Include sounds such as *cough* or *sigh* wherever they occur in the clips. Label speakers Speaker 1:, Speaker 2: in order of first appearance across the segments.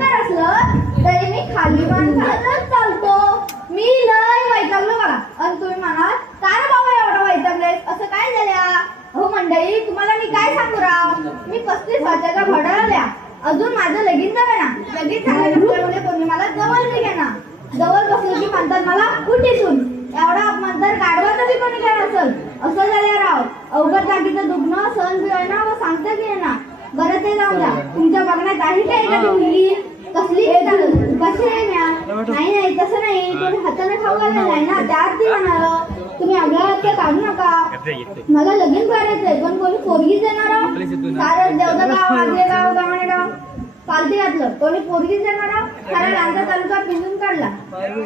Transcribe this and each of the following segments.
Speaker 1: वर्तोणकर असलं तरी मी खाली माणसालाच चालतो. मी लय वैतागलो बघा. आणि तुम्ही म्हणाल काय बाबा एवढं वैतागलेस? असं काय झाल्या हो मंडळी तुम्हाला मी काय सांगू राव? मी पस्तीस वर्षाच्या आल्या अजून माझं लगीन झालं ना? लगीन सांगायला कोणी मला जवळ नाही घेणार. जवळ बसलो की म्हणतात मला कुठेतून एवढा अपमान तर गाडवा तरी कोणी काय असेल? असं झालं राव. अवघड जागीचं दुखणं सहन बी ना व सांगता बी ना बरं ते जाऊ द्या. तुमच्या बघण्यात आहे काय का मुलगी? कसली हे झालं कशी आहे म्या? नाही नाही तसं नाही. कोणी हाताने खाऊ घालणार नाही ना? त्या अर्थी म्हणाल. तुम्ही आगळ्या हत्या काढू नका. मला लगीन करायचंय पण कोणी पोरगी देणार कारण देवदा गाव आगले गाव *laughs* गावणे गाव. पालती घातलं. कोणी पोरगी देणार कारण आमचा तालुका पिंजून काढला.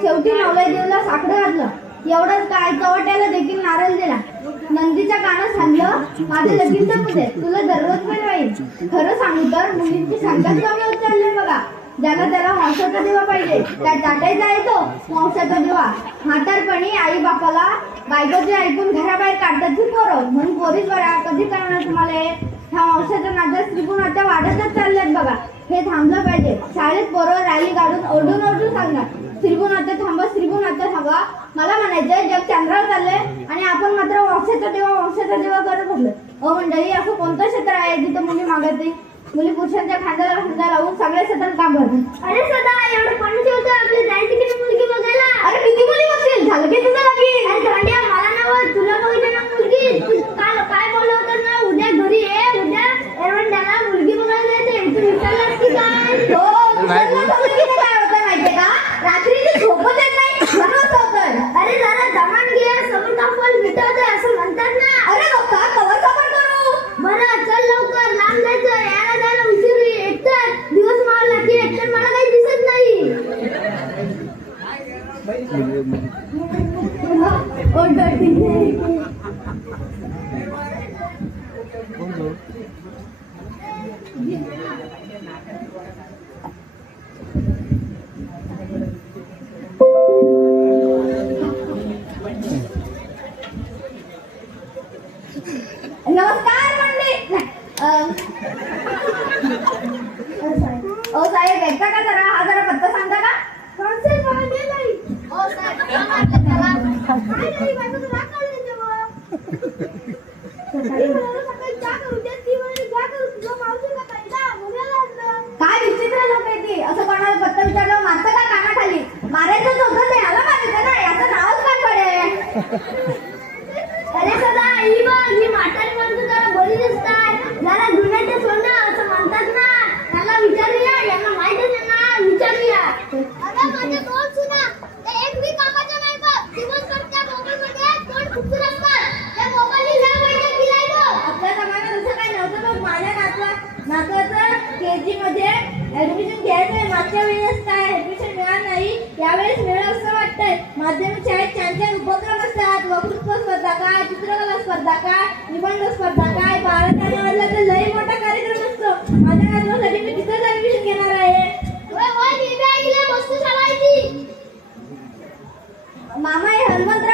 Speaker 1: शेवटी नवलाई देवला साकडं घातलं. एवढंच काय चवट्याला देखील नारळ दिला. नंदीच्या कानात सांगलं माझं लगीन दे. तुला दररोज पण राहील खरं सांगू तर मुलींची संख्याच कमी होत चालली बघा. ज्याला त्याला वंशाचा दिवा पाहिजे त्या टाकायचा येतो वंशाचा दिवा. म्हातारपणी आई बापाला बायकोचे ऐकून घराबाहेर काढतात ती पोरं. म्हणून पोरीच बरा कधी करणार तुम्हाला हे? ह्या वंशाच्या नात्यात श्रीगुणाच्या वाढतच चालल्यात बघा. हे थांबलं पाहिजे. शाळेत पोरं रॅली काढून ओढून ओढून सांगणार. श्रीगुण आता थांबा श्रीगुण आता थांबा. मला म्हणायचंय जग चंद्रावर चाललंय आणि आपण मात्र वंशाचा देवा वंशाचा देवा करत म्हटलं अहो मंडळी असं कोणतं क्षेत्र आहे जिथं मुली मागत नाही? मुली पुरुषांच्या खांद्याला खांदा लावून सगळ्या क्षेत्रात काम करतात. अरे सदा एवढं पण ठेवतो आपल्या जायचं की मुलगी बघायला? अरे किती मुली बघतील झालं की तुझं लगीन. अरे धोंड्या मला नव तुला बघितलं ना मुलगी? तू काल काय बोललं होतं ना उद्या घरी ये उद्या एरवंड्याला मुलगी बघायला तू विचारलास की काय? हो काय होतं माहितीये का? येत नाही म्हणून होतं. अरे जरा दमान घे समोर तापवल मिटवतोय असं म्हणतात ना. अरे बघा कवर कवर करू. बरं चल लवकर लांब जायचं বন্ধু 还有一块四十八 के जी मध्ये ऍडमिशन घ्यायचंय. मागच्या वेळेस काय ऍडमिशन मिळालं नाही यावेळेस मिळेल असं वाटतंय. माध्यमिक शाळेत छान छान उपक्रम असतात. वक्तृत्व स्पर्धा काय चित्रकला स्पर्धा काय निबंध स्पर्धा काय भारत आणि आवाजाचा लई मोठा कार्यक्रम असतो. माझ्या नातवासाठी मी तिथंच ऍडमिशन घेणार आहे. मामा हे हनुमंतराव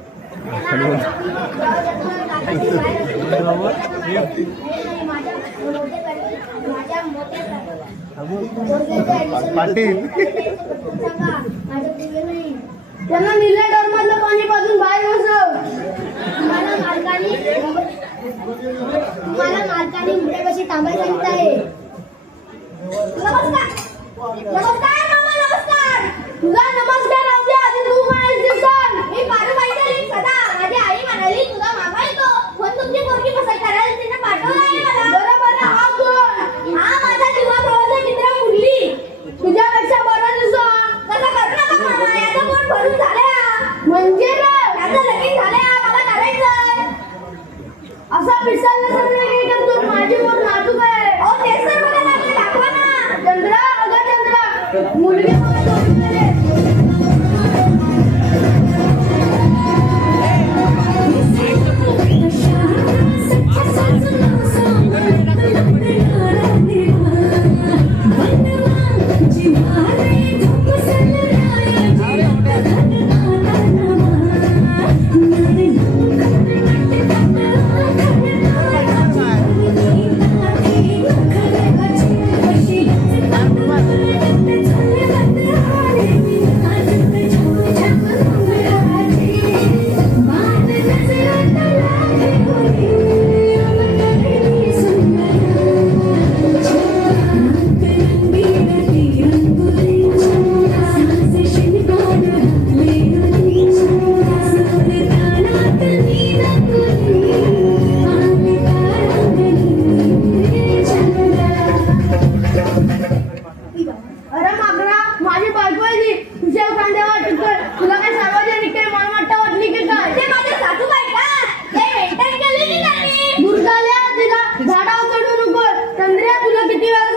Speaker 2: पाटील?
Speaker 1: ಧನ್ಯವಾದ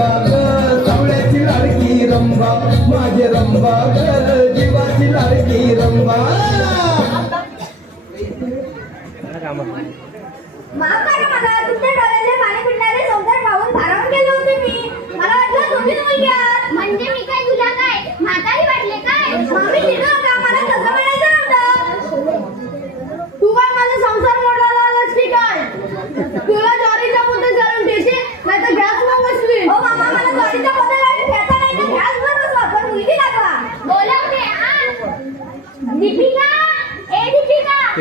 Speaker 1: रंबा
Speaker 2: चवळ्याची लाडकी रंबा माझे रंबा जीवाची
Speaker 1: मला वाटलं तुम्हीच मुलगी ते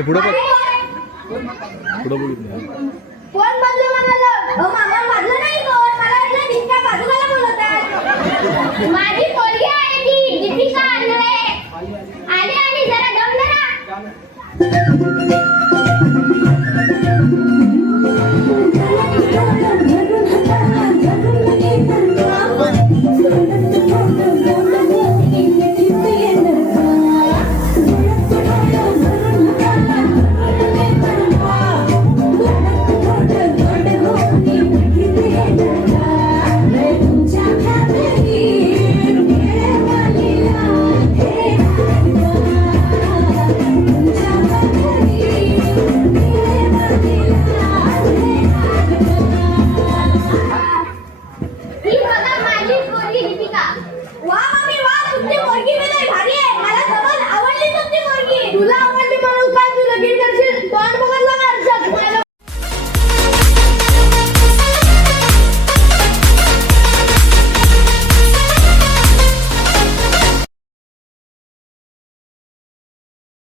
Speaker 3: पुढे बघ. पुढे बघितलं
Speaker 1: कोण बाजूला म्हणाल? मामा बाजूला नाही कोण? मला वाटलं दीपिका बाजूला बोलत आहे.
Speaker 4: माझी पोरगी आहे ती दीपिका आंधळे आले आणि जरा दम धरा.